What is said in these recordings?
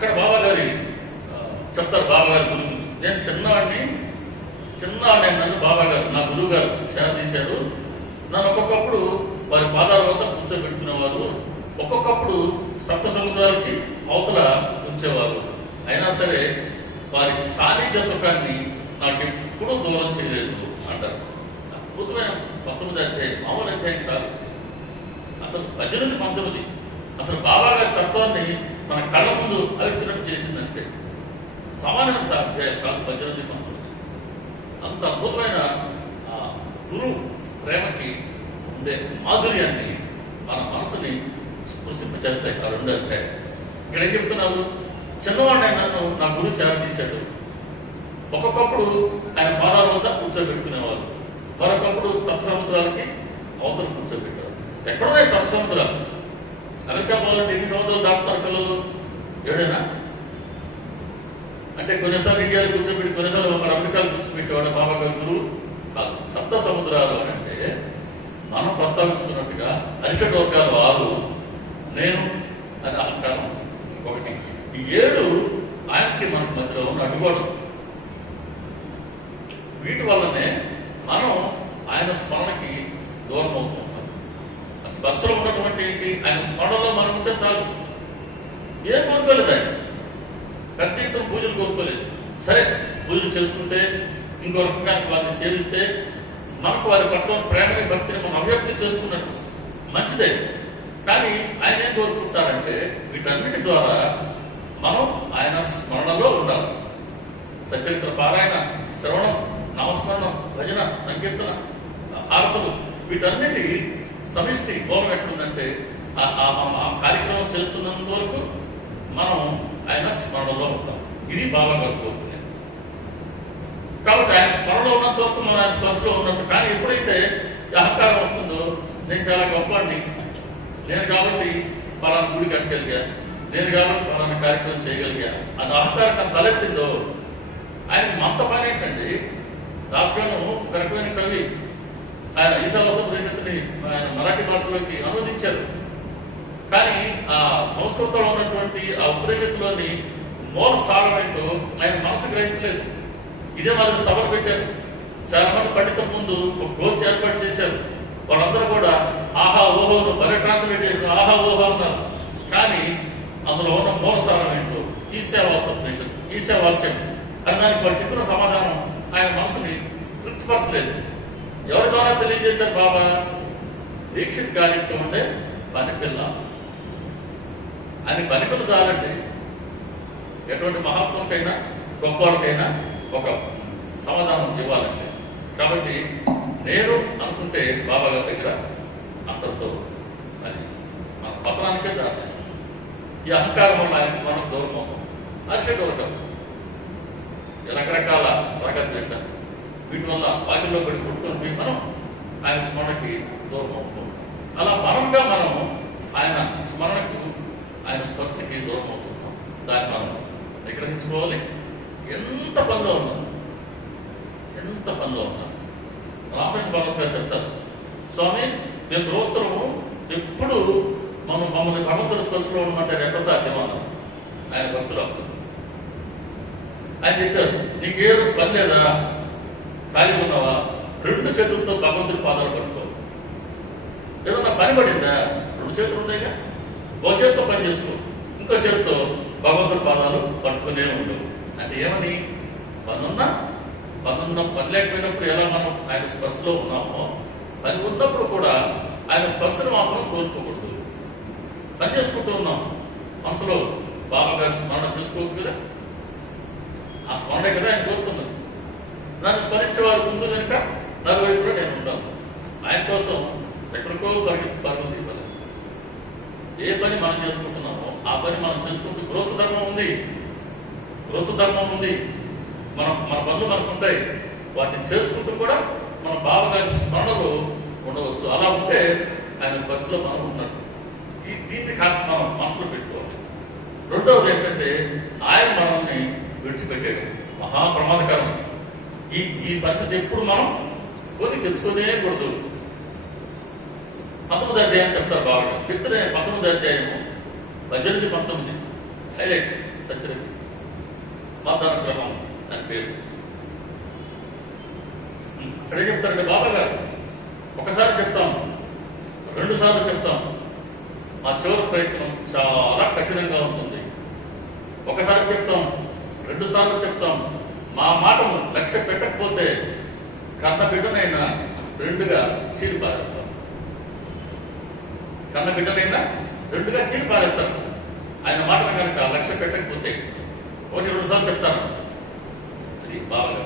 అక్కడ బాబాగారి చెప్తారు బాబాగారి గురించి. నేను చిన్నవాడిని నన్ను బాబాగారు నా గురువు గారు చేరదీశారు. నన్ను ఒక్కొక్కప్పుడు వారి పాదాల వద్ద కూర్చోబెట్టుకునేవారు, ఒక్కొక్కప్పుడు సప్త సముద్రాలకి అవతల ఉంచేవారు. అయినా సరే వారి సాన్నిధ్య సుఖాన్ని నాకు ఎప్పుడూ దూరం చేయలేదు అంటారు. అద్భుతమైన 19 అధ్యాయం, మామూలు అధ్యాయం కాదు. అసలు 19 అసలు బాబాగారి తత్వాన్ని మన కళ్ళ ముందు ఆవిష్కరణ చేసిందంటే సామాన్యమైన అధ్యాయం కాదు. 19 అంత అద్భుతమైన గురు ప్రేమకి ఉండే మాధుర్యాన్ని మన మనసుని స్పృశింప చేస్తాయి ఆ 2 అధ్యాయం. ఇక్కడ ఏం చెప్తున్నారు? చిన్నవాడిని నన్ను నా గురువు చేరదీశాడు. ఒక్కొక్కప్పుడు ఆయన పాదాల వద్ద కూర్చోబెట్టుకునేవారు, మరొకప్పుడు సప్తసముద్రాలకి అవతల కూర్చోబెట్టారు. ఎక్కడున్నాయి సప్తసముద్రాలు? అమెరికా పోవాలంటే ఎన్ని సముద్రాలు దాటుతారు పిల్లలు? 7 అంటే కొన్నిసార్లు ఇండియాలో కూర్చోబెట్టి కొన్నిసార్లు మన అమెరికాలో కూర్చోబెట్టేవాడు బాబాగారి గురువు కాదు. సప్త సముద్రాలు అని అంటే మనం ప్రస్తావించుకున్నట్టుగా అరిషడ్ వర్గాలు 6, నేను అని అహంకారం 1. ఈ 7 ఆయనకి మనకి మధ్యలో ఉన్న అడ్డుగోడలు. వీటి వల్లనే మనం ఆయన స్మరణకి దూరం అవుతూ ఉంటాం. ఆ స్పర్శలో ఉన్నటువంటి ఏంటి? ఆయన స్మరణలో మనం ఉంటే చాలు. ఏం కోరుకోలేదు ఆయన, ప్రత్యేక పూజలు కోరుకోలేదు. సరే పూజలు చేసుకుంటే ఇంకో రకంగా వారిని సేవిస్తే మనకు వారి పట్ల ప్రేమని భక్తిని మనం అభివ్యక్తి చేసుకున్నట్టు మంచిదే. కానీ ఆయన ఏం కోరుకుంటారంటే వీటన్నిటి ద్వారా మనం ఆయన స్మరణలో ఉండాలి. సచరిత్ర పారాయణ, శ్రవణం, నామస్మరణం, భజన, సంకీర్తన, హారతులు, వీటన్నిటి సమిష్టి గౌరవం ఎట్లుందంటే ఆ కార్యక్రమం చేస్తున్నంత వరకు మనం ఆయన స్మరణలో ఉంటాం. ఇది బాబా గారు కోరుకునేది. కాబట్టి ఆయన స్మరణలో ఉన్నంత వరకు మనం ఆయన స్పర్శలో ఉన్నట్టు. కానీ ఎప్పుడైతే అహంకారం వస్తుందో, నేను చాలా గొప్పవాడిని, నేను కాబట్టి పలానా గుడి కట్టగలిగా, నేను కాబట్టి పలానా కార్యక్రమం చేయగలిగా అని అహంకారం తలెత్తిందో ఆయనకి మంత పని ఏంటండి. దాసగాను ఒక రకమైన కవి, ఆయన ఈశావాసోపనిషత్తుని ఆయన మరాఠీ భాషలోకి అనువదించారు. కానీ ఆ సంస్కృతంలో ఉన్నటువంటి ఆ ఉపనిషత్తులోని మూల సారం ఏంటో ఆయన మనసు గ్రహించలేదు. ఇదే మాదిరి సభలు పెట్టారు. చాలా మంది పండితుల ముందు ఒక గోష్ఠి ఏర్పాటు చేశారు. వాళ్ళందరూ కూడా ఆహా ఓహో బరే ట్రాన్స్లేట్ చేసిన ఆహా ఓహో అన్నారు. కానీ అందులో ఉన్న మూల సారం ఏంటో ఈశావాసోపనిషత్తు, ఈశావాస్యం అని దానికి వాళ్ళు చెప్పిన సమాధానం ఆయన మనసుని తృప్తిపరచలేదు. ఎవరి ద్వారా తెలియజేశారు బాబా? దీక్షిత్ గారికి ఉండే పనిపిల్ల. ఆయన పనిపిల్ల చాలండి. ఎటువంటి మహాత్ములకైనా గొప్పవాళ్ళకైనా ఒక సమాధానం ఇవ్వాలంటే. కాబట్టి నేను అనుకుంటే బాబా గారి దగ్గర అంతటితో అది మన పతనానికే దారితీస్తుంది. ఈ అహంకారం వల్ల ఆయన మనం దూరం అవుతాం. అరిషడ్ వర్గం రకరకాల రాగద్వేషాలు, వీటి వల్ల వాటిల్లో పడి కొట్టుకొని పోయి మనం ఆయన స్మరణకి దూరం అవుతాం. అలా మనంగా మనం ఆయన స్మరణకు, ఆయన స్పర్శకి దూరం అవుతున్నాం. దాన్ని మనం నిగ్రహించుకోవాలి. ఎంత పనిలో ఉన్నాం, ఎంత పనిలో ఉన్నాం. రామకృష్ణ పరమహంస గారు చెప్తారు, స్వామి మేము దోస్తులము ఎప్పుడు మమ్మల్ని భగవంతుడి స్పర్శలో ఉండమంటే ఎక్కడ సాధ్యం అన్నారు ఆయన భక్తులు. ఆయన చెప్పారు, నీకేరు పని లేదా, ఖాళీ ఉన్నావా, 2 చేతులతో భగవంతుడి పాదాలు పట్టుకో. ఏదన్నా పని పడిందా, 2 చేతులు ఉన్నాయిగా, ఒక చేతితో పని చేసుకో, ఇంకో చేతితో భగవంతుడి పాదాలు పట్టుకునే ఉండవు. అంటే ఏమని? పని లేకపోయినప్పుడు ఎలా మనం ఆయన స్పర్శలో ఉన్నామో, పని ఉన్నప్పుడు కూడా ఆయన స్పర్శను మాత్రం కోరుకోకూడదు. పని చేసుకుంటూ ఉన్నాం, మనసులో బాబాగా స్మరణ చేసుకోవచ్చు కదా. ఆ స్మరణే కదా ఆయన కోరుతున్నది. నన్ను స్మరించేవారు ముందు వెనుక నలువైపులో నేను ఉంటాను. ఆయన కోసం ఎక్కడికో పరుగులు తీయాలి. ఏ పని మనం చేసుకుంటున్నామో ఆ పని మనం చేసుకుంటూ గృహస్థ ధర్మం ఉంది. మన పనులు మనకు ఉంటాయి. వాటిని చేసుకుంటూ కూడా మన బాబాగారి స్మరణలో ఉండవచ్చు. అలా ఉంటే ఆయన స్పర్శలో మనం ఉన్నట్టు. దీన్ని కాస్త మనం మనసులో పెట్టుకోవాలి. రెండవది ఏంటంటే ఆయన మనల్ని విడిచిపెట్టాడు. మహాప్రమాదకరం. ఈ పరిస్థితి ఎప్పుడు మనం కొన్ని తెచ్చుకోనేకూడదు. 19 అధ్యాయం చెప్తారు బాగా. చెప్తే 19 అధ్యాయము 18, 19 హైలైట్ సత్యవతి మతానుగ్రహం అని పేరు. అక్కడే చెప్తారండి బాబా గారు, ఒకసారి చెప్తాం, 2 సార్లు చెప్తాం, మా చివరి ప్రయత్నం చాలా కఠినంగా ఉంటుంది. ఒకసారి చెప్తాం, 2 సార్లు చెప్తాం, మా మాటను లక్ష్య పెట్టకపోతే కన్న బిడ్డనైనా 2గా చీరి పారేస్తాం. కన్న బిడ్డనైనా 2గా చీరి పారేస్తాం. ఆయన మాటను కనుక లక్ష్య పెట్టకపోతే 1-2 సార్లు చెప్తాను. అది బాగా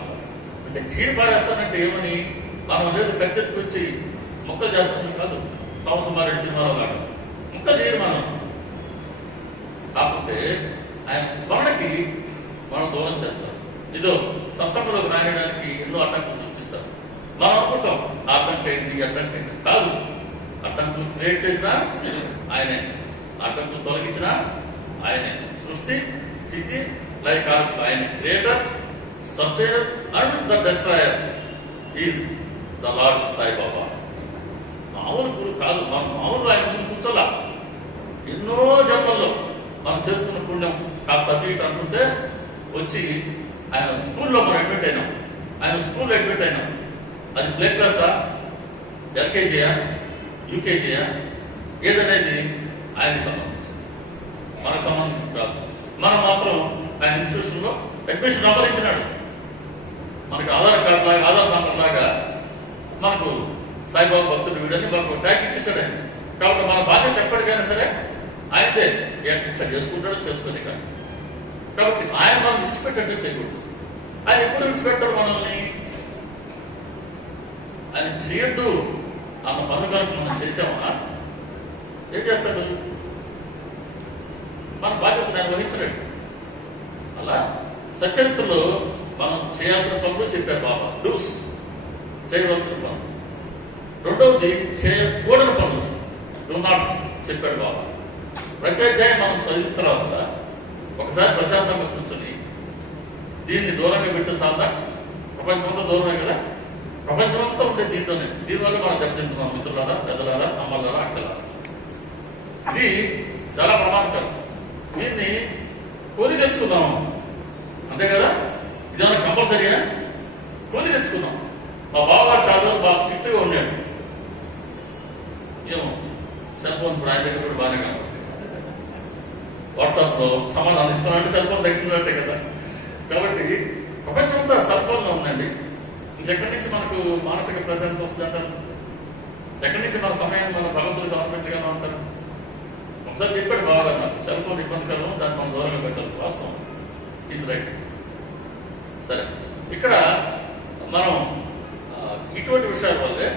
అంటే చీరి పారేస్తానంటే ఏమని, మనం లేదు కత్తెత్తుకొచ్చి మొక్కలు చేస్తామని కాదు. సాంబశివరాయుడు సినిమాలో లాగా ముక్కలు చేయరు మనం. కాకపోతే ఆయన స్మరణకి మనం దూరం చేస్తాం. ఇదో సత్సంగంలోకి రాయడానికి ఎన్నో అడ్డంకులు సృష్టిస్తారు. మనం అనుకుంటాం అడ్డంకైంది అడ్డంకైంది. కాదు, అడ్డంకులు క్రియేట్ చేసినా ఆయనే, అడ్డంకులు తొలగించినా ఆయనే. సృష్టి స్థితి లయకారకులు ఆయనే. Creator, sustainer and the destroyer is the lord Saibaba. మామూలు గురు కాదు. మనం మామూలు ఆయన ముందు కూర్చోలా. ఎన్నో జన్మల్లో మనం చేసుకున్న పుణ్యం కాస్త అటు ఇటు అనుకుంటే వచ్చి ఆయన స్కూల్లో మనం అడ్మిట్ అయినాం. ఆయన స్కూల్లో అడ్మిట్ అయినాం. అది ప్లే క్లాసా, ఎల్కేజీయా, యూకేజీయా, ఏదనేది ఆయనకి సంబంధించింది, మనకు సంబంధించింది కాదు. మనం మాత్రం ఆయన ఇన్స్టిట్యూషన్లో అడ్మిషన్ నంబర్ ఇచ్చినాడు. మనకు ఆధార్ కార్డు లాగా, ఆధార్ నంబర్ లాగా మనకు సాయిబాబా భక్తుడు వీడని మనకు ట్యాగ్ ఇచ్చేసాడు ఆయన. కాబట్టి మన బాధ్యత ఎప్పటికైనా సరే ఆయనదే. ఎట్లా చేసుకుంటాడో చేసుకునే కానీ. కాబట్టి ఆయన మనం విడిచిపెట్టంటే చేయకూడదు. ఆయన ఎప్పుడు విడిచిపెట్టాడు మనల్ని? ఆయన చేయొద్దు అన్న పనులు కనుక మనం చేసామా ఏం చేస్తాడు? మన బాధ్యత ఆయన వహించలేడు. అలా సచరిత్రలో మనం చేయాల్సిన పనులు చెప్పారు బాబా. డూస్, చేయవలసిన పనులు. రెండవది చేయకూడని పనులు, డూ నాట్స్ చెప్పాడు బాబా. ప్రతి అధ్యాయం మనం చదివిన తర్వాత ఒకసారి ప్రశాంతంగా కూర్చొని దీన్ని దూరంగా పెడితే చాలా ప్రపంచమంతా దూరమే కదా. ప్రపంచమంతా ఉండే దీంట్లోనే. దీనివల్ల మనం దెబ్బతింటున్నాం మిత్రులారా, పెద్దలారా, అమ్మలారా, అక్కలారా. ఇది చాలా ప్రమాదకరం. దీన్ని కొని తెచ్చుకున్నాం అంతే కదా. ఇదేమన్నా కంపల్సరీయా? కొని తెచ్చుకున్నాం. మా బావగారు చాలా బాగా స్ట్రిక్ట్గా ఉన్నాడు. ఏమో సెల్ ఫోన్ ఇప్పుడు ఆయన దగ్గర కూడా బాగానే కాదు. వాట్సాప్లో సమాధానం ఇస్తున్నానంటే సెల్ ఫోన్ దగ్గరున్నట్టే కదా. కాబట్టి ప్రపంచమంతా సెల్ ఫోన్లో ఉందండి. ఇంకెక్కడి నుంచి మనకు మానసిక ప్రశాంతత వస్తుందంటారు? ఎక్కడి నుంచి మన సమయాన్ని మన భగవంతుడు సమర్పించగలం అంటారు? ఒకసారి చెప్పాడు బావగారు నాకు, సెల్ ఫోన్ ఇబ్బందికరం, దాన్ని మనం దూరంగా పెట్టాలి. వాస్తవం, ఈజ్ రైట్. సరే, ఇక్కడ మనం ఇటువంటి విషయాల వల్లే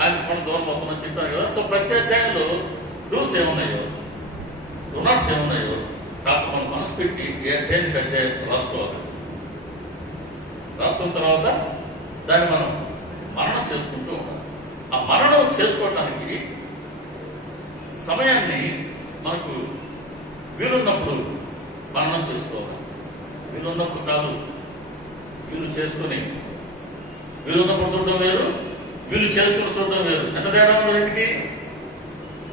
ఆయన మనం దూరం అవుతుందని చెప్పాను కదా. సో ప్రతి అధ్యాయంలో రూల్స్ ఏమున్నాయో, రుణాట్స్ ఏమున్నాయో కాస్త మనం మనసు పెట్టి ఏ అధ్యాయానికి అధ్యాయం రాసుకోవాలి. రాసుకున్న తర్వాత దాన్ని మనం మరణం చేసుకుంటూ ఉండాలి. ఆ మరణం చేసుకోవటానికి సమయాన్ని మనకు వీలున్నప్పుడు మరణం చేసుకోవాలి. వీలున్నప్పుడు కాదు, వీలు చేసుకుని. వీలున్నప్పుడు చూడడం వేరు, వీలు చేసుకుని చూడడం వేరు. ఎంత తేడా ఉంది రెండుకి?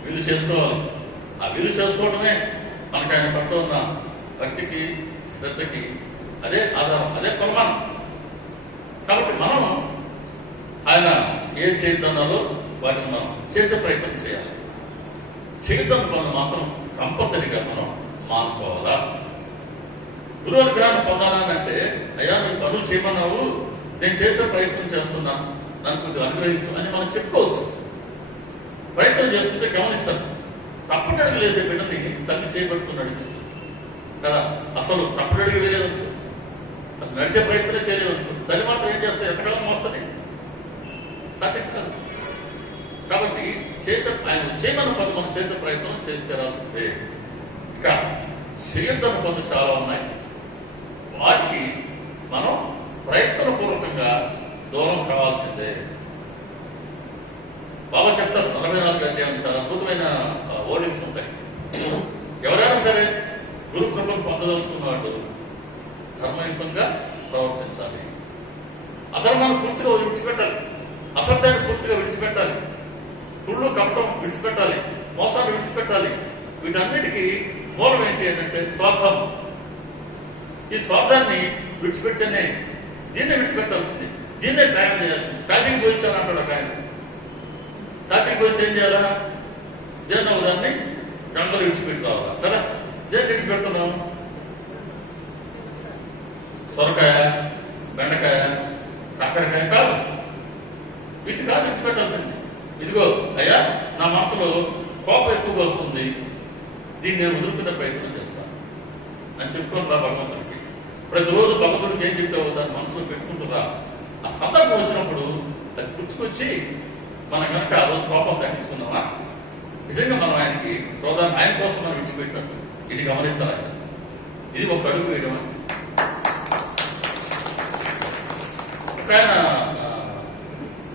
వీలు చేసుకోవాలి. ఆ వీలు చేసుకోవడమే మనకు ఆయన పట్ల ఉన్న భక్తికి, శ్రద్ధకి అదే ఆధారం, అదే ప్రమాణం. కాబట్టి మనం ఆయన ఏం చేయొద్దన్నారో వాటిని మనం చేసే ప్రయత్నం చేయాలి. చేయొద్దన్న పనులు మాత్రం కంపల్సరీగా మనం మానుకోవాలా. గురువు అనుగ్రహాన్ని పొందాలంటే, అయ్యా నువ్వు పనులు చేయమన్నావు, నేను చేసే ప్రయత్నం చేస్తున్నా, నన్ను కొద్దిగా అనుగ్రహించు అని మనం చెప్పుకోవచ్చు. ప్రయత్నం చేసుకుంటే గమనిస్తాను. తప్పటడుగు లేసే బిడ్డని తల్లి చేయబట్టుకుని నడిపిస్తుంది కదా. అసలు తప్పటడుగు వేయలేదనుకో, అసలు నడిచే ప్రయత్నం చేయలేదనుకో, తల్లి మాత్రం ఏం చేస్తే ఎంతకాలం వస్తుంది? సాధ్యం కాదు. కాబట్టి ఆయన చేయమన్న పనులు మనం చేసే ప్రయత్నం చేసి తీరాల్సిందే. ఇక చేయొద్దన్న పనులు చాలా ఉన్నాయి. వాటికి మనం ప్రయత్నపూర్వకంగా దూరం కావాల్సిందే. బాబా చెప్తారు 44 అధ్యాయం చాలా అద్భుతమైన ఓడింగ్స్ ఉంటాయి. ఎవరైనా సరే గురు కృపను పొందదలుచుకున్నవాడు ధర్మయుక్తంగా ప్రవర్తించాలి. అధర్మాన్ని పూర్తిగా విడిచిపెట్టాలి. అసత్యాన్ని పూర్తిగా విడిచిపెట్టాలి. కుళ్ళు కపటం విడిచిపెట్టాలి. మోసాన్ని విడిచిపెట్టాలి. వీటన్నిటికీ మూలం ఏంటి అంటే స్వార్థం. ఈ స్వార్థాన్ని విడిచిపెట్టేనే, దీన్నే విడిచిపెట్టాల్సింది, దీన్నే త్యాగం చేయాల్సింది. కాశీకి పోయించాను అంటాడు ఒక ఆయన. కాశీకి పోయిస్తే ఏం చేయాలా? దేన్న దాన్ని గంగలు విడిచిపెట్టి రావాలా కదా? దేన్ని విడిచిపెడుతున్నాం? సొరకాయ, బెండకాయ, కాకరకాయ కాదు, వీటి కాదు విడిచిపెట్టాల్సింది. ఇదిగో అయ్యా, నా మనసులో కోపం ఎక్కువగా వస్తుంది, దీన్ని నేను వదులుకునే ప్రయత్నం చేస్తాను అని చెప్పుకోరా భగవంతుడికి. ప్రతిరోజు భగవంతుడికి ఏం చెప్పావు దాన్ని మనసులో పెట్టుకుంటురా. ఆ సందర్భం వచ్చినప్పుడు అది గుర్తుకొచ్చి మనం కనుక ఆ రోజు కోపం తగ్గించుకున్నామా, నిజంగా మనం ఆయనకి క్రోధాన్ని ఆయన కోసం మనం విడిచిపెట్టినట్టు. ఇది గమనిస్తారు ఆయన. ఇది ఒక అడుగు వేయడం అని. ఒక ఆయన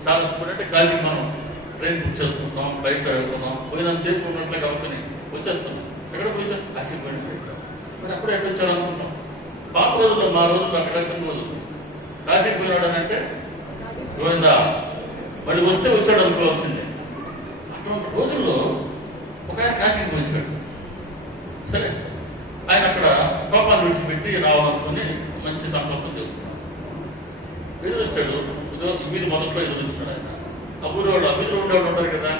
చాలా ఇప్పుడంటే కాశీకి మనం ట్రైన్ బుక్ చేసుకుంటున్నాం, ఫ్లైట్లో వెళ్తున్నాం, పోయినంతసేపు ఉన్నట్లే కాబట్టి వచ్చేస్తున్నాం. ఎక్కడ పోయించాం? కాశీకి పోయినా. మరి అప్పుడు ఎక్కడ వచ్చారనుకుంటాం. పాత రోజుల్లో, మా రోజుల్లో అక్కడ చిన్న రోజులు కాశీకి పోయినాడు అని అంటే గోవిందా, మళ్ళీ వస్తే వచ్చాడు అనుకోవాల్సిందే. అటువంటి రోజుల్లో ఒక ఆయన కాశీకి పోయించాడు. సరే, ఆయన అక్కడ కోపాన్ని విడిచిపెట్టి రావాలనుకుని మంచి సంకల్పం చేసుకున్నాడు. ఎదురొచ్చాడు. వీధి మొదట్లో ఎదురొచ్చినాడు ఆయన. ఆ ఊరివాడు, ఆ వీధిలో ఉండేవాడు ఉంటారు కదా,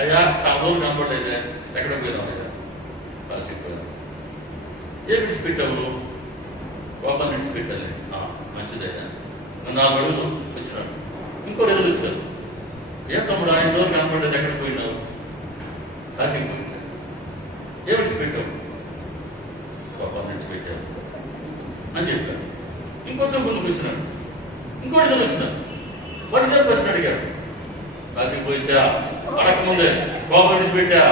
అయ్యా చాలా రోజులు కనపడలేదే, ఎక్కడ పోయినావు అయ్యా? కాశీకి పోయాను. ఏం విడిచిపెట్టావు? కోపాన్ని విడిచిపెట్టాలి. మంచిదయ్యా. 4 అడుగులు వచ్చినాడు. ఇంకో ఎదురు వచ్చారు. ఏం తమ్ముడు 5 రోజులు కనపడలేదు, ఎక్కడ పోయినావు? కాశీకి పోయినా. ఏం విడిచిపెట్టావు? కోపాన్ని విడిచిపెట్టావు అని చెప్పాడు. ఇంకొంచెం ముందుకు వచ్చినాడు. ఇంకోటి ఎదురు వచ్చినాడు. వాటి ఇద్దరు ప్రశ్న అడిగాడు. కాశీకి పోయిచ్చా? అడగకముందే కోపం విడిచిపెట్టా?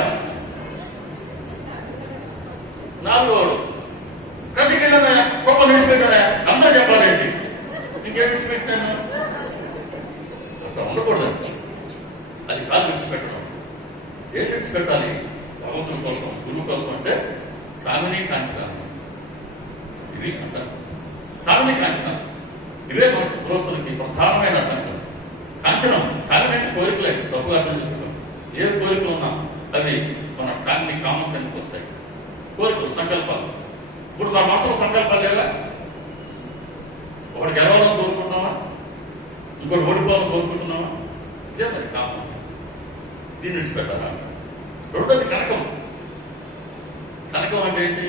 4వ వాడు కాశీకి వెళ్ళానా? కోపం విడిచిపెట్టానా? అందరూ చెప్పాలేంటి? ఇంకేం విడిచిపెట్టినాను? అట్లా ఉండకూడదు. అది కాదు విడిచిపెట్టడం. ఏం విడిచిపెట్టాలి? భగవంతుడి కోసం, గురువు కోసం. అంటే కామిని కాంచన, ఇవి అంటారు. కామిని కాంచన ఇవే మన గృహస్థులకి ప్రధానమైన అర్థం. కాంచనం, కామిని అంటే కోరికలే, తప్పుగా అర్థం చేసుకుంటాం. ఏ కోరికలు ఉన్నా అవి మన కామిని కామం కిందకి వస్తాయి. కోరికలు, సంకల్పాలు. ఇప్పుడు మన మనసులో సంకల్పాలు లేవా? ఒకటి గెలవాలని కోరుకుంటున్నావా? ఇంకోటి ఓడిపోవాలని కోరుకుంటున్నావా? ఇదే మరి కామం. దీన్ని విడిచిపెట్టాలా? రెండోది కనకం. కనకం అంటే ఏంటి?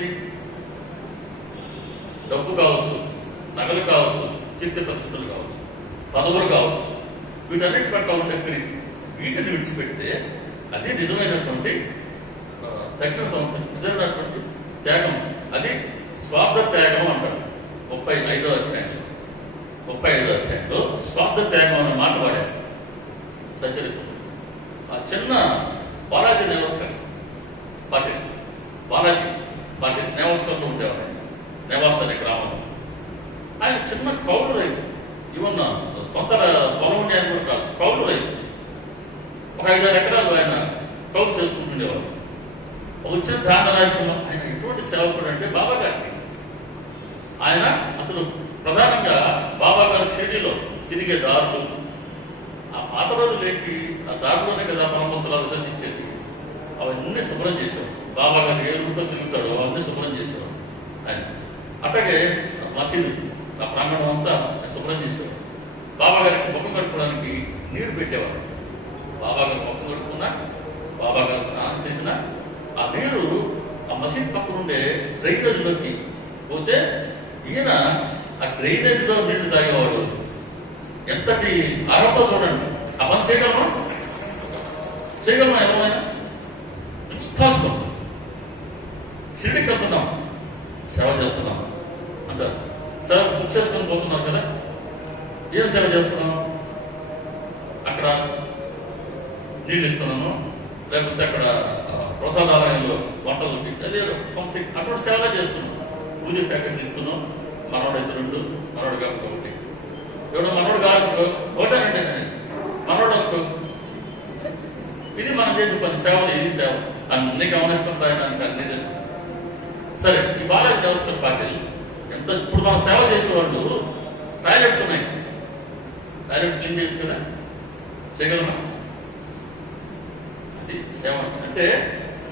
డబ్బు కావచ్చు, నగలు కావచ్చు, కీర్తి ప్రతిష్టలు కావచ్చు, పదవులు కావచ్చు, వీటన్నిటి పట్ల ఉండే ప్రీతి. వీటిని విడిచిపెడితే అది నిజమైనటువంటి దక్షిణ సమర్పించి నిజమైనటువంటి త్యాగం. అది స్వార్థ త్యాగం అంటారు. 35వ అధ్యాయంలో స్వార్థ త్యాగం అనే మాట వాడారు సచరిత్ర. ఆ చిన్న బాలాజీ నేవస్కర్ పాటిల్, బాలాజీ పాటిల్ నేవస్కర్లో ఉండేవాడు. నేవాస్ అనే గ్రామంలో ఆయన చిన్న కౌలు రైతు. ఈవెన్ సొంత పొలం ఉండే ఆయన కూడా కాదు, కౌలు రైతు. ఒక 5-6 ఎకరాలు ఆయన కౌలు చేసుకుంటుండేవాడు. వచ్చిన ధాన్య రాజకీయంలో ఆయన ఎటువంటి సేవకుడు అంటే బాబా గారికి. ఆయన అసలు ప్రధానంగా బాబా గారి షిరిడీలో తిరిగే దారులు, ఆ పాత రోజులు ఏంటి, ఆ దారిలోనే కదా మనమంతులు విసర్జించేది. అవన్నీ శుభ్రం చేసేవాడు. బాబా గారు ఏ రూపంలో తిరుగుతాడో అవన్నీ శుభ్రం చేసేవాడు ఆయన. అట్లాగే మసీదు, ఆ ప్రాంగణం అంతా శుభ్రం చేసేవాడు. బాబా గారికి ముఖం కడుక్కోవడానికి నీరు పెట్టేవాడు. బాబా గారు ముఖం కడుక్కున్నా, బాబా గారు స్నానం చేసినా ఆ నీరు ఆ మసీద్ పక్కన ఉండే డ్రైనేజ్లోకి పోతే ఈయన ఆ డ్రైనేజ్లో నీళ్లు తాగేవాడు. ఎంతటి అర్హత చూడండి. ఆ పని చేయగలమా? ఎవరైనా కాసుకో. షిరిడీకి వెళ్తున్నాం, సేవ చేస్తున్నాం అంటారు. సేవ బుక్ చేసుకొని పోతున్నారు కదా, ఏం సేవ చేస్తున్నాం? అక్కడ నీళ్ళు ఇస్తున్నాను, లేకపోతే అక్కడ ప్రసాదాలయంలో వంటలకి అదేదో సంథింగ్ అటువంటి సేవగా చేస్తున్నాం. పూజ ప్యాకెట్లు ఇస్తున్నాం. మనోడు అయితే 2, మనోడు కాబట్టి 1. ఎవడో మనోడు కాదు ఒకటేనండి, మనోడు అనుకో. ఇది మనం చేసే పని. సేవలు, ఇది సేవ. అన్ని గమనిస్తుంటా, ఆయనకి అన్ని తెలుసు. సరే, ఈ బాలాజీ దేవస్థాన పార్టీలు ఎంత ఇప్పుడు మనం సేవ చేసేవాళ్ళు, టాయిలెట్స్ ఉన్నాయి, టాయిలెట్స్ క్లీన్ చేయొచ్చు కదా, చేయగలమా? అది సేవ. అంటే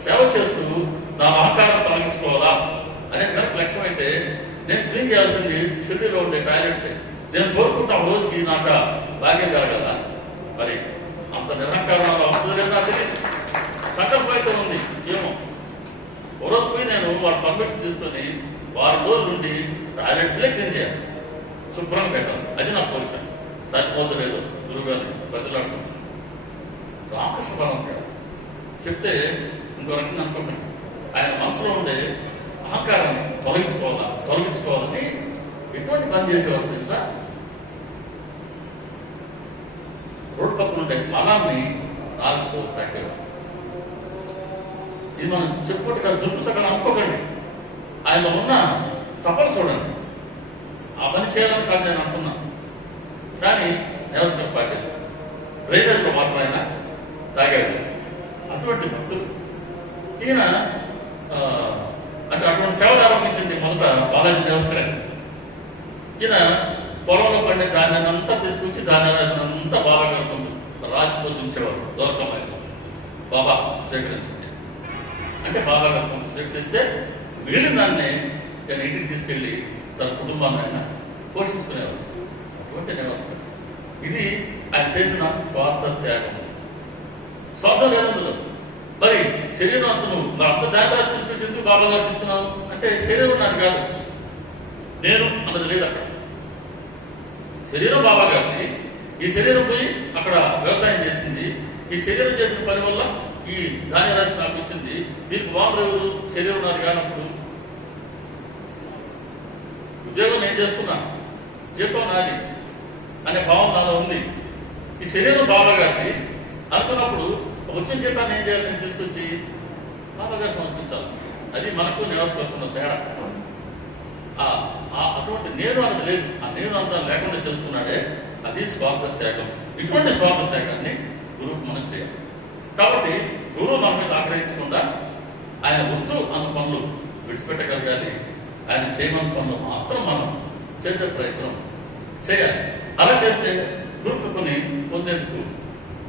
సేవ చేస్తూ నా అహంకారం తొలగించుకోవాలా అనేది కనుక లక్ష్యం అయితే నేను క్లీన్ చేయాల్సింది షిరిడీలో ఉండే టాయిలెట్సే. నేను కోరుకుంటా రోజుకి నాకు భాగ్యం కలగదా? మరి అంత నిరంకారంలో అవసరం లేదు, నాకు తెలియదు. సంకల్పం అయితే ఉంది. ఏమో ఓ రోజు పోయి నేను వాళ్ళ పర్మిషన్ తీసుకొని వారం రోజుల నుండి టాయిలెట్స్లే క్లీన్ చేయాలి, శుభ్రంగా పెట్టాలి. అది నా కోరిక. సరిపోతలేదు గురువు గారిని బదిలాడుకుంటాను. రామకృష్ణ పరమహంస గారు చెప్తే ఇంకో రకంగా అనుకుంటాను. ఆయన మనసులో ఉండే అహంకారాన్ని తొలగించుకోవాలని ఎటువంటి పని చేసేవారు తెలుసా? రోడ్డు పక్కన ఉండే మలాన్ని నాలుగుతో తాకేవారు. ఇది మనం చెప్పుకుంటే కదా, జుట్టు సగం అనుకోకండి. ఆయనలో ఉన్న తపన చూడండి. ఆ పని చేయాలని కాదు నేను అనుకున్నాను, కానీ వ్యవస్థకు పాటేది. డ్రైనేజ్లో మాత్రం ఆయన తాగాడు. అటువంటి భక్తులు. ఈయన అంటే అటువంటి సేవలు ఆరంభించింది మొదట బాలాజీ దేవస్థానం. ఈయన పొలంలో పండే ధాన్యాన్ని అంతా తీసుకొచ్చి ధాన్యాన్ని అంతా బాబా గారు రాసి పోసి ఉంచేవారు. దూరకమైన బాబా స్వీకరించింది అంటే బాబా గారు స్వీకరిస్తే మిగిలిన దాన్ని నేను ఇంటికి తీసుకెళ్లి తన కుటుంబాన్ని ఆయన పోషించుకునేవారు. అటువంటి వ్యవస్థ ఇది. ఆయన చేసిన స్వార్థ త్యాగం. స్వార్థం లేదందులో. మరి శరీరం అంత నువ్వు మరి అంత దాని రాసి తీసుకొచ్చి ఎందుకు బాబా గారికి ఇస్తున్నావు అంటే శరీరం నాది కాదు, నేను అన్నది లేదు అక్కడ. శరీరం బాబా గారికి. ఈ శరీరం పోయి అక్కడ వ్యవసాయం చేసింది. ఈ శరీరం చేసిన పని వల్ల ఈ ధాన్య రాశి నాకు ఇచ్చింది. దీనికి బాగుంది ఎవరు? శరీరం నాది కానప్పుడు. ఉద్యోగం నేను చేస్తున్నా, జీతం నాది అనే భావం నాలో ఉంది. ఈ శరీరం బాబా గారికి అనుకున్నప్పుడు వచ్చిన జీతాన్ని ఏం చేయాలి? నేను తీసుకొచ్చి బాబా గారు సమర్పించాలి. అది మనకు నివాసకున్న తేడా. అటువంటి నేను అన్నది లేదు. ఆ నేను అంతా లేకుండా చేసుకున్నాడే, అది స్వార్థ త్యాగం. ఇటువంటి స్వార్థ త్యాగాన్ని గురువుకు మనం చేయాలి. కాబట్టి గురువు మన మీద ఆగ్రహించకుండా ఆయన వద్దు అన్న పనులు విడిచిపెట్టగలగాలి. ఆయన చేయమన్న పనులు మాత్రం మనం చేసే ప్రయత్నం చేయాలి. అలా చేస్తే గురు కృపని పొందేందుకు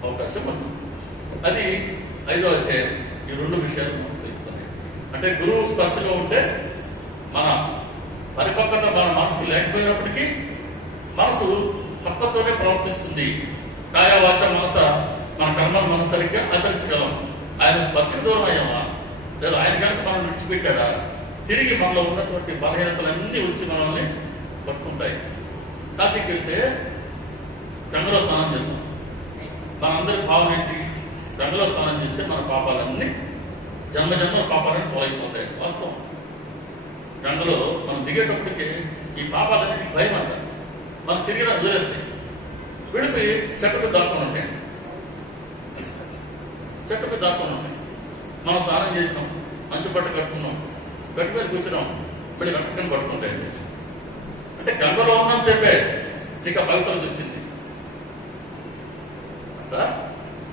అవకాశం ఉంది. అది 5వ అధ్యాయం. ఈ 2 విషయాలు మనకు తెలుపుతున్నాయి. అంటే గురువు స్పర్శలో ఉంటే మన పరిపక్వత మన మనసుకు లేకపోయినప్పటికీ మనసు పక్వతోనే ప్రవర్తిస్తుంది. కాయ వాచ మనస మన కర్మను మనం సరిగ్గా ఆచరించగలం. ఆయన స్పర్శకు దూరం అయ్యామా లేదా ఆయన కనుక మనం విడిచిపెట్టాడా తిరిగి మనలో ఉన్నటువంటి బలహీనతలన్నీ వచ్చి మనల్ని పట్టుకుంటాయి. కాశీకి వెళ్తే గంగలో స్నానం చేస్తాం. మనందరి భావన ఏంటి? గంగలో స్నానం చేస్తే మన పాపాలన్నీ జన్మ పాపాలన్నీ తొలగిపోతాయి. వాస్తవం. గంగలో మనం దిగేటప్పటికే ఈ పాపాలన్నిటికీ భయం అంటారు. మన శరీరం వదిలేస్తాయి. విడిపి చెట్టుకు దాక్కుని ఉంటాయి. చెట్టుకు దాక్కుని ఉంటాయి. మనం స్నానం చేసినాం, మంచి బట్ట కట్టుకున్నాం, గట్టి మీద కూర్చున్నాం, మళ్ళీ రక్కని పట్టుకుంటాయి. అంటే గంగలో ఉన్నాం సేపే నీకు పవిత్రత వచ్చింది.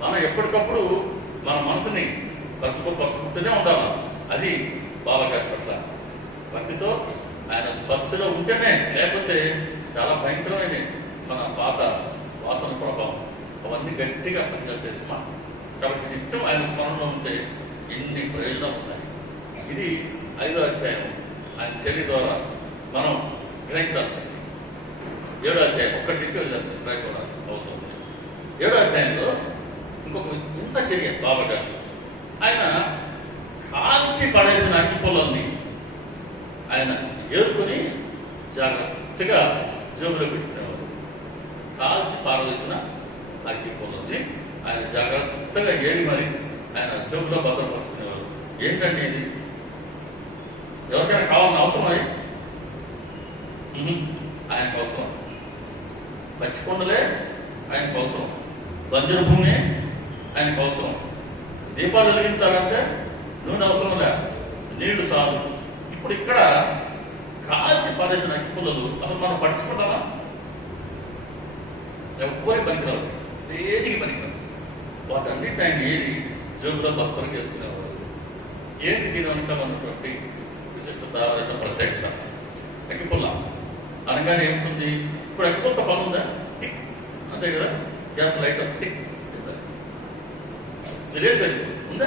మనం ఎప్పటికప్పుడు మన మనసుని పరుచుకుంటూనే ఉండాలి. అది బాబాగారి పట్ల భక్తితో ఆయన స్పర్శలో ఉంటేనే, లేకపోతే చాలా భయంకరమైన మన పాత వాసన ప్రభావం అవన్నీ గట్టిగా పనిచేస్తాయి సుమా. కాబట్టి నిత్యం ఆయన స్మరణలో ఉంటే ఇన్ని ప్రయోజనాలు ఉన్నాయి. ఇది 5వ అధ్యాయం ఆయన చర్య ద్వారా మనం గ్రహించాల్సింది. 7వ అధ్యాయం ఒక్కటి చెప్పి వదిలేస్తుంది కూడా అవుతుంది. 7వ అధ్యాయంలో ఇంకొక ఇంత చర్య బాబా గారు. ఆయన కాల్చి పడేసిన అగ్గిపొలాన్ని ఆయన ఏరుకొని జాగ్రత్తగా జేబులో పెట్టుకునేవారు. కాల్చి పారవేసిన అగ్గిపొలాన్ని ఆయన జాగ్రత్తగా ఏరి మరి ఆయన జేబులో భద్రపరుచుకునేవారు. ఏంటండి ఇది? ఎవరికైనా కావాలని అవసరమా? ఆయనకు అవసరం. పచ్చికొండలే ఆయనకు అవసరం. బంజరు భూమి ఆయనకు అవసరం. దీపాలు వెలిగించాలంటే నూనె అవసరం లే, నీళ్లు చాలు. ఇప్పుడు ఇక్కడ కాల్చి పడేసిన అగ్గిపుల్లలు అసలు మనం పట్టించుకుంటామా? ఎవ్వరి పనికిరావు, దేనికి పనికిరావు. వాటన్నిటి ఆయన ఏది జోబులో భక్తులకు వేసుకునేవారు. ఏంటి దీని వెనకాల ఉన్నటువంటి విశిష్టత, ప్రత్యేకత? అగ్గిపుల్ల అనగానే ఏముంటుంది? ఇప్పుడు అగ్గిపుల్లతో పని ఉందా? టిక్ అంతే కదా. గ్యాస్ లైటర్ టిక్ లేదు ఉందా?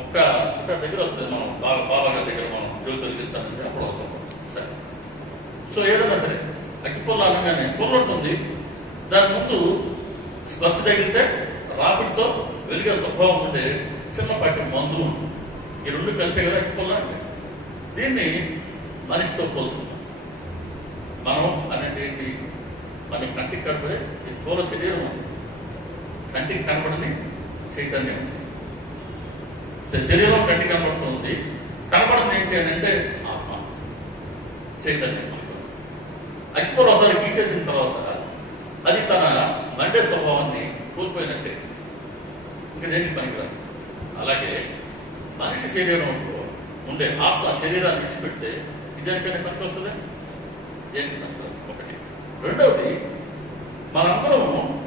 ఒక్క దగ్గర వస్తుంది. మనం బాబా గారి దగ్గర మనం జ్యోతి వెలిగించాలంటే అప్పుడు అవసరం. సరే, సో ఏదైనా సరే అగ్గిపుల్ల అనగానే పుల్ల ఉంటుంది, దాని ముందు స్పర్శ తగిలితే రాపిడితో వెలిగే స్వభావం ఉండే చిన్నపాటి మందు ఉంటుంది. ఈ రెండు కలిసే కదా అగ్గిపుల్ల అంటే. దీన్ని మనిషితో పోల్చుకుంటాం. మనం అనేది ఏంటి? మన కంటికి కనబడే ఈ స్థూల శరీరం ఉంది, కంటికి కనబడని చైతన్యం ఉంది. శరీరం కంటికి కనబడుతుంది, కనబడింది ఏంటి అని అంటే ఆత్మ, చైతన్యం. అగ్గిపుల్ల ఒకసారి గీసేసిన తర్వాత అది తన మండే స్వభావాన్ని కోల్పోయినట్టే, ఇంకా దేనికి పనికిరాదు. అలాగే మనిషి శరీరంలో ఉండే ఆత్మ శరీరాన్ని విడిచిపెడితే ఇదేనికైనా పనికి వస్తుందా? దేనికి పనికిరాదు. ఒకటి. రెండవది, మనందరం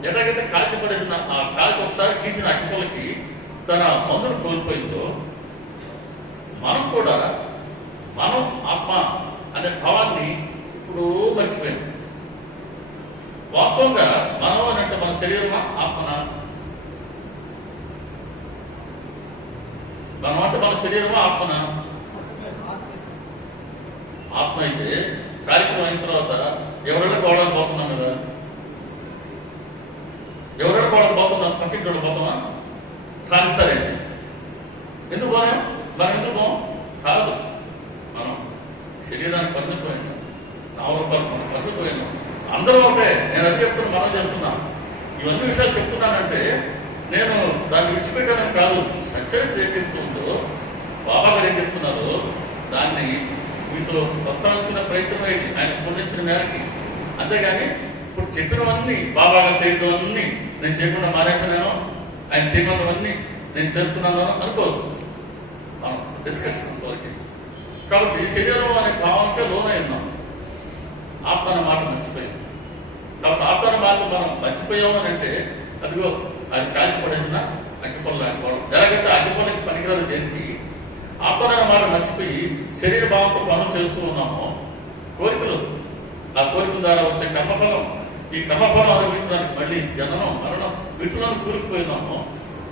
ఎలాగైతే కాల్చిపడేసిన ఆ కాల్చి ఒకసారి గీసిన అగ్గిపుల్లకి తన మందును కోల్పోయిందో, మనం కూడా మనం ఆత్మ అనే భావాన్ని ఇప్పుడు మర్చిపోయాం. వాస్తవంగా మనం అని అంటే మన శరీరమా ఆత్మనా? మనం అంటే మన శరీరమా ఆత్మనా? ఆత్మ అయితే కార్యక్రమం అయిన తర్వాత ఎవరైనా కోవడానికి పోతున్నాం కదా, ఎవరైనా కోవడానికి పోతున్నాం, పక్కింటి వాళ్ళు పోతామా? కానిస్తారేంటి? ఎందుకు పోలేం? మనం ఎందుకు పోం? కాదు, మనం శరీరానికి పరిమితమైన 4 రూపాయలు మనం పరిమితమైన అందరూ ఒకటే. నేను అది చెప్తున్నా, మనం చేస్తున్నా. ఇవన్నీ విషయాలు చెప్తున్నానంటే నేను దాన్ని విడిచిపెట్టానని కాదు. సత్యత ఏం చెప్తుందో, బాబా గారు ఏం చెప్తున్నారో దాన్ని మీతో ప్రస్తావించుకునే ప్రయత్నం ఏంటి ఆయన స్పందించిన మేరకి. అంతేగాని ఇప్పుడు చెప్పినవన్నీ బాబా గారు చేయటమన్నీ నేను చేయకుండా మానేసానేనో, ఆయన చేయమన్నవన్నీ నేను చేస్తున్నాను అనుకోవద్దు. మనం డిస్కషన్ వరకు. కాబట్టి శరీరం అనే భావంకే లోనై ఉన్నాం. ఆత్మ అన్న మాట మర్చిపోయాం. కాబట్టి ఆత్మ అన్న మాట మనం మర్చిపోయాము అని అంటే అదిగో అది కాల్చి పడేసిన అగ్గిపుల్ల లాంటి వాడు. ఎలాగైతే అగ్గిపుల్లకి పనికిరాదు దేనికి, ఆత్మ అన్న మాట మర్చిపోయి శరీర భావంతో పనులు చేస్తూ ఉన్నామో, కోరికలు, ఆ కోరికల ద్వారా వచ్చే కర్మఫలం, ఈ కర్మఫలం అనుభవించడానికి మళ్ళీ జననం మరణం వీటిలో కూరుకుపోయినామో,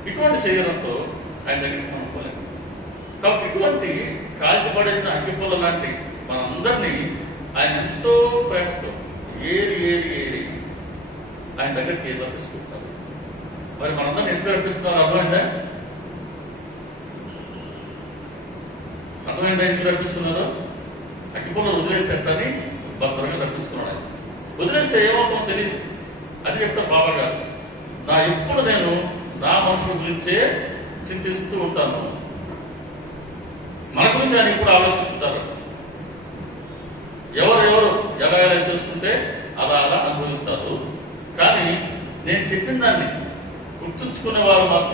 ఇటువంటి శరీరంతో ఆయన దగ్గరికి మనం పోలేము. కాబట్టి ఇటువంటి కాల్చిపడేసిన అగ్గిపుల్ల లాంటి మనందరినీ ఆయన ఎంతో ప్రేమతో ఏరి ఏరి ఏరి ఆయన దగ్గరికి ఏదో తీసుకుంటారు. మరి మనందరినీ ఎందుకు అర్పిస్తున్నారు? అర్థమైందా? అర్థమైందా ఎందుకు అర్పిస్తున్నారు? అగ్గిపుల్ల వదిలేస్తే ఎట్టని భద్రంగా తప్పించుకున్నాడు ఆయన. వదిలేస్తే ఏమవుతుందో తెలియదు. అది చెప్తారు బాబా గారు. ఎప్పుడు నేను నా మనసుల గురించే చింతిస్తూ ఉంటాను. మన గురించి ఆయన ఇప్పుడు ఆలోచిస్తుంటారు. ఎవరెవరు ఎలా ఎలా చేసుకుంటే అలా అలా అనుభవిస్తారు. కానీ నేను చెప్పిన దాన్ని గుర్తుంచుకునే వారు మాత్రం